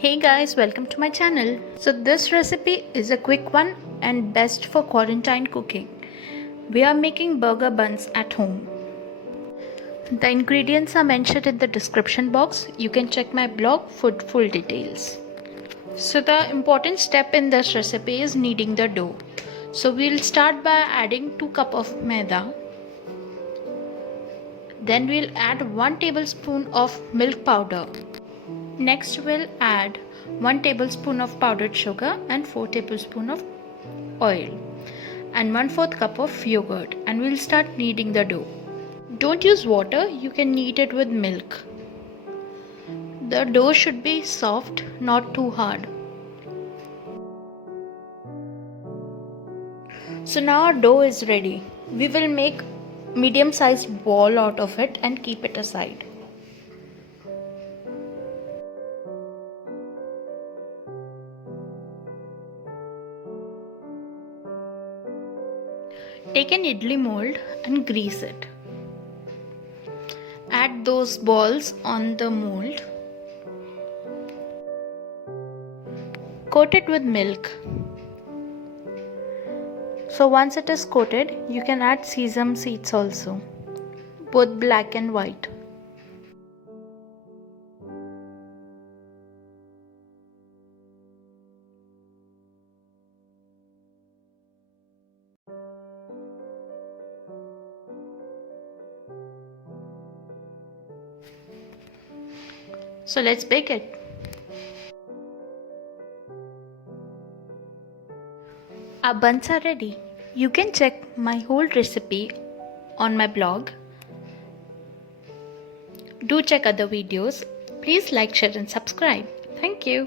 Hey guys, welcome to my channel. So this recipe is a quick one and best for quarantine cooking. We are making burger buns at home. The ingredients are mentioned in the description box. You can check my blog for full details. So the important step in this recipe is kneading the dough. So we'll start by adding 2 cups of maida. Then we'll add 1 tablespoon of milk powder. Next we'll add 1 tablespoon of powdered sugar and 4 tablespoons of oil and 1/4 cup of yogurt, and we'll start kneading the dough. Don't use water, you can knead it with milk. The dough should be soft, not too hard. So now our dough is ready. We will make medium-sized ball out of it and keep it aside. Take an idli mold and grease it. Add those balls on the mold. Coat it with milk. So once it is coated, you can add sesame seeds also, both black and white. So let's bake it. Our buns are ready. You can check my whole recipe on my blog. Do check other videos. Please like, share and subscribe. Thank you.